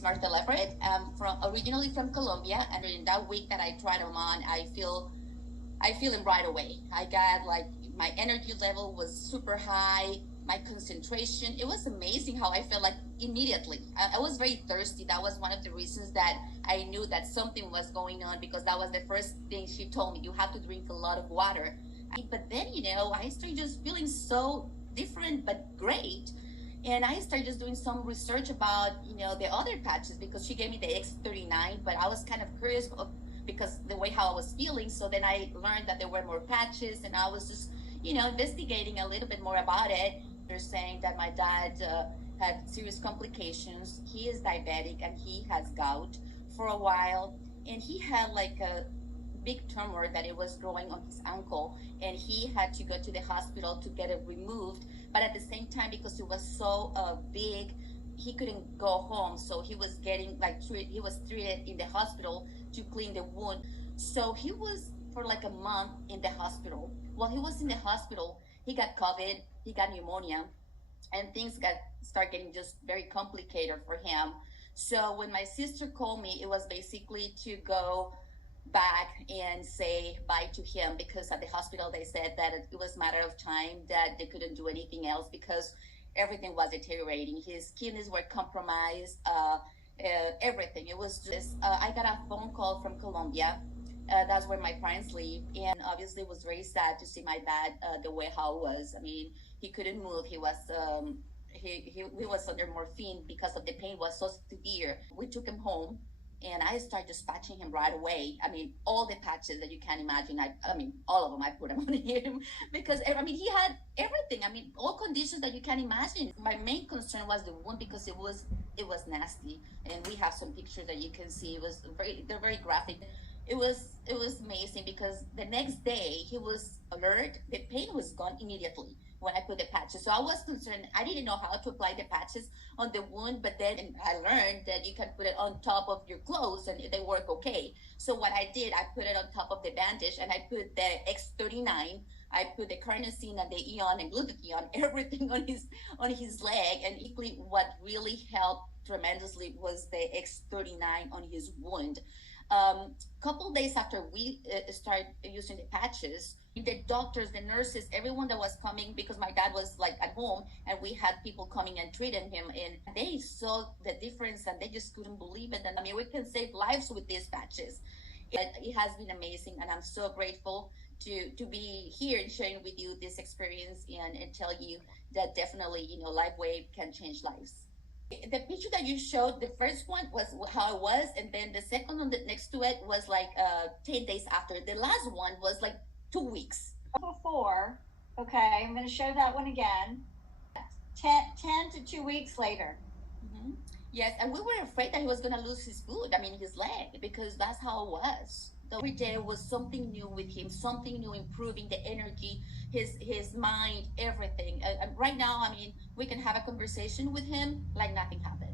is Martha Levett. I'm originally from Colombia, and in that week that I tried them on, I feel him right away. I got like my energy level was super high, my concentration. It was amazing how I felt like immediately. I was very thirsty. That was one of the reasons that I knew that something was going on, because that was the first thing she told me. You have to drink a lot of water. But then, I started just feeling so different but great. And I started just doing some research about, the other patches, because she gave me the X39, but I was kind of curious because the way how I was feeling. So then I learned that there were more patches, and I was just, investigating a little bit more about it. They're saying that my dad had serious complications. He is diabetic and he has gout for a while. And he had like a big tumor that it was growing on his ankle, and he had to go to the hospital to get it removed. But at the same time, because it was so big, he couldn't go home. So he was getting he was treated in the hospital to clean the wound. So he was for like a month in the hospital. While he was in the hospital, he got COVID, he got pneumonia, and things start getting just very complicated for him. So when my sister called me, it was basically to go back and say bye to him, because at the hospital they said that it was a matter of time, that they couldn't do anything else because everything was deteriorating. His kidneys were compromised, everything. It was just, I got a phone call from Colombia. That's where my parents live, and obviously it was very sad to see my dad the way how it was. I mean, he couldn't move. He was he was under morphine because of the pain was so severe. We took him home, and I started just patching him right away. I mean, all the patches that you can imagine. I mean, all of them, I put them on him because, I mean, he had everything. I mean, all conditions that you can imagine. My main concern was the wound, because it was nasty. And we have some pictures that you can see. They're very graphic. It was amazing, because the next day he was alert. The pain was gone immediately when I put the patches. So I was concerned. I didn't know how to apply the patches on the wound, but then I learned that you can put it on top of your clothes and they work okay. So what I did, I put it on top of the bandage, and I put the X39. I put the carnosine and the eon and glutathione, everything on his leg. And equally, what really helped tremendously was the X39 on his wound. Couple days after we started using the patches, the doctors, the nurses, everyone that was coming, because my dad was like at home, and we had people coming and treating him, and they saw the difference, and they just couldn't believe it. And I mean, we can save lives with these patches. It has been amazing, and I'm so grateful to be here and sharing with you this experience, and tell you that definitely, Lifewave can change lives. The picture that you showed, the first one was how it was, and then the second one next to it was like 10 days after. The last one was like 2 weeks. Before, okay, I'm going to show that one again. 10 to 2 weeks later. Mm-hmm. Yes, and we were afraid that he was going to lose his foot, his leg, because that's how it was. Every day was something new with him, something new, improving the energy, his mind, everything. And right now, we can have a conversation with him like nothing happened.